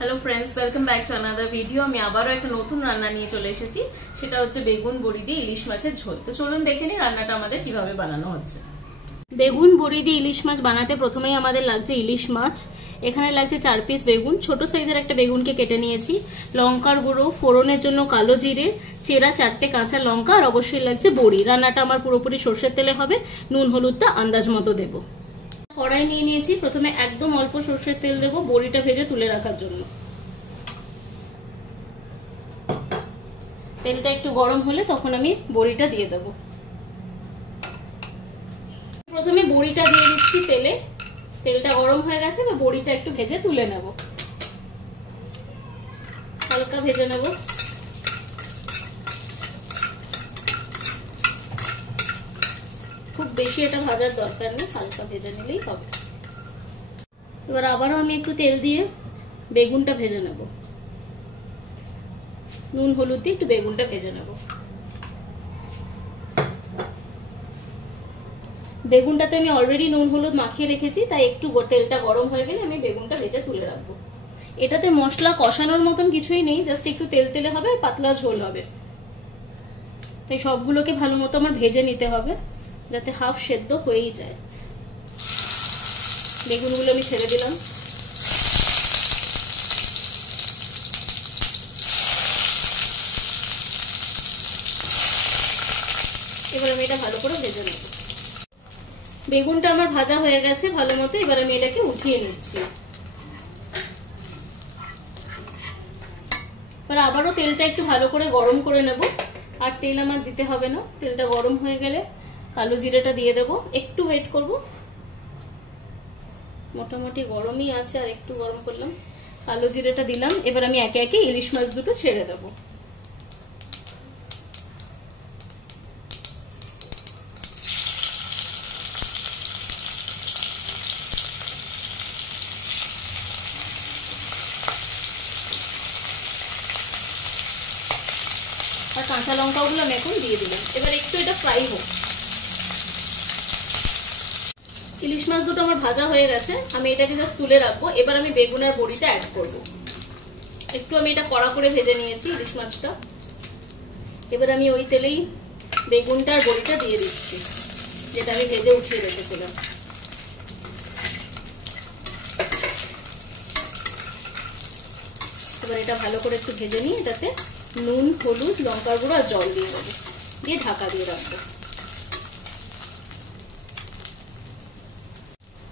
Hello friends, welcome back to another video. আমি আবারও একটা নতুন রান্না নিয়ে চলে এসেছি। সেটা হচ্ছে বেগুন বড়ি দিয়ে ইলিশ মাছের ঝোল। তো চলুন দেখে নিই রান্নাটা আমাদের কিভাবে বানানো হচ্ছে। বেগুন বড়ি দিয়ে ইলিশ মাছ বানাতে প্রথমেই আমাদের লাগছে ইলিশ মাছ। এখানে লাগছে 4 পিস বেগুন। ছোট সাইজের একটা বেগুনকে কেটে নিয়েছি। লঙ্কার গুঁড়ো, ফোড়নের জন্য কালো জিরে, চেরা 4টে কাঁচা লঙ্কা, আর অবশ্যই লাগছে বড়ি। রান্নাটা আমার পুরোপুরি সর্ষের তেলে হবে। নুন হলুদটা আন্দাজ মতো দেবো। কড়াই নিয়ে নিয়েছি। প্রথমে একদম অল্প সর্ষের তেল দেবো বড়িটা ভেজে তুলে রাখার জন্য। তেলটা একটু গরম হলে তখন আমি বড়িটা দিয়ে দেব। প্রথমে বড়িটা দিয়ে দিচ্ছি তেলে। তেলটা গরম হয়ে গেছে, বা বড়িটা একটু ভেজে তুলে নেব। হালকা ভেজে নেব। খুব বেশি এটা ভাজার দরকার নেই, হালকা ভেজে নিলেই হবে। এবার আবারও আমি একটু তেল দিয়ে বেগুনটা ভেজে নেব। নুন হলুদ দিয়ে একটু বেগুনটা ভেজে নেব। বেগুনটাতে আমি অলরেডি নুন হলুদ মাখিয়ে রেখেছি, তাই একটু তেলটা গরম হয়ে গেলে আমি বেগুনটা ভেজে তুলে রাখবো। এটাতে মশলা কষানোর মতন কিছুই নেই, জাস্ট একটু তেল তেলে হবে, পাতলা ঝোল হবে। তাই সবগুলোকে ভালো মতো আমার ভেজে নিতে হবে, যাতে হাফ সেদ্ধ হয়েই যায়। বেগুনগুলো আমি ছেড়ে দিলাম। এবার আমি এটা ভালো করে ভেজে নেব। বেগুনটা আমার ভাজা হয়ে গেছে ভালো মতো। এবার আমি এটাকে উঠিয়ে নিচ্ছি। এবার আবারও তেলটা একটু ভালো করে গরম করে নেব। আর তেল আমার দিতে হবে না। তেলটা গরম হয়ে গেলে কালো জিরেটা দিয়ে দেব। একটু ওয়েট করব, মোটামুটি গরমই আছে, আর একটু গরম করলাম। কালো জিরেটা দিলাম। এবার আমি একে একে ইলিশ মাছ দুটো ছেড়ে দেবো। আর কাঁচা লঙ্কাগুলো আমি এখন দিয়ে দিলাম। এবার একটু এটা ফ্রাই হোক। ইলিশ মাছ দুটো আমার ভাজা হয়ে গেছে। আমি এটাকে জাস্ট তুলে রাখবো। এবার আমি বেগুন আর বড়িটা অ্যাড করব। একটু আমি এটা কড়া করে ভেজে নিয়েছি ইলিশ মাছটা। এবার আমি ওই তেলেই বেগুনটা আর বড়িটা দিয়ে দিচ্ছি, যেটা আমি ভেজে উঠিয়ে রেখেছিলাম। এবার এটা ভালো করে একটু ভেজে নিয়ে এটাতে নুন, হলুদ, লঙ্কার গুঁড়ো আর জল দিয়ে দেবো। দিয়ে ঢাকা দিয়ে রাখবো।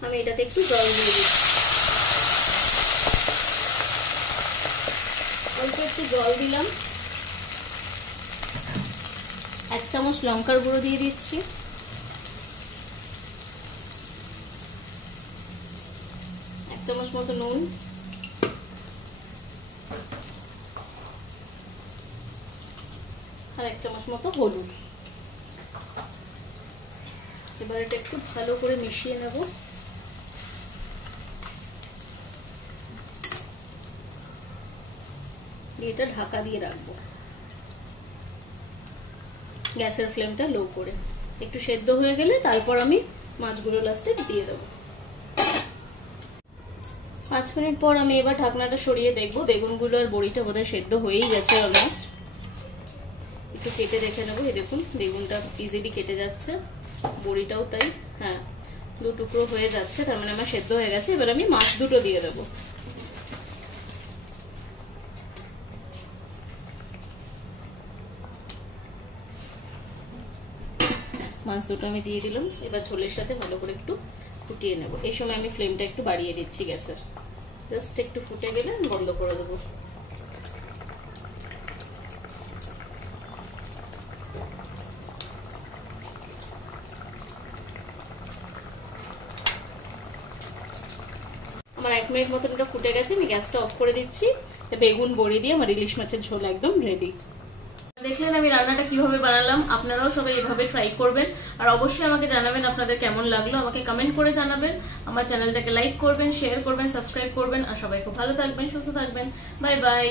আমি এটাতে একটু জল দিয়ে দিচ্ছি। অল্প একটু জল দিলাম। 1 চামচ লঙ্কার গুঁড়ো দিয়ে দিচ্ছি। 1 চামচ মতো নুন, আর 1 চামচ মতো হলুদ। এবার এটা একটু ভালো করে মিশিয়ে নেব। এটা ঢাকা দিয়ে রাখবো। গ্যাসের ফ্লেমটা লো করে একটু সেদ্ধ হয়ে গেলে তারপর আমি মাছগুলো লাস্টে দিয়ে দেবো। 5 মিনিট পর আমি এবার ঢাকনাটা সরিয়ে দেখবো। বেগুনগুলো আর বড়িটা বোধহয় সেদ্ধ হয়েই গেছে অলমোস্ট। একটু কেটে দেখে নেবো। এই দেখুন, বেগুনটা ইজিলি কেটে যাচ্ছে, বড়িটাও তাই। হ্যাঁ, 2 টুকরো হয়ে যাচ্ছে, তার মানে আমার সেদ্ধ হয়ে গেছে। এবার আমি মাছ দুটো দিয়ে দেবো। মাছ দুটো আমি দিয়ে দিলাম। এবার ঝোলের সাথে ভালো করে একটু ফুটিয়ে নেব। এই সময় আমি ফ্লেমটা একটু বাড়িয়ে দিচ্ছি গ্যাসের। জাস্ট একটু ফুটে গেলে বন্ধ করে দেবো। আমার 1 মিনিট মতন এটা ফুটে গেছে। আমি গ্যাসটা অফ করে দিচ্ছি। বেগুন বড়ি দিয়ে আমার ইলিশ মাছের ঝোল একদম রেডি। দেখলেন আমি রান্নাটা কিভাবে বানালাম। আপনারাও সবাই এভাবে ট্রাই করবেন, আর অবশ্যই আমাকে জানাবেন আপনাদের কেমন লাগলো। আমাকে কমেন্ট করে জানাবেন। আমার চ্যানেলটাকে লাইক করবেন, শেয়ার করবেন, সাবস্ক্রাইব করবেন। আর সবাই খুব ভালো থাকবেন, সুস্থ থাকবেন। Bye bye.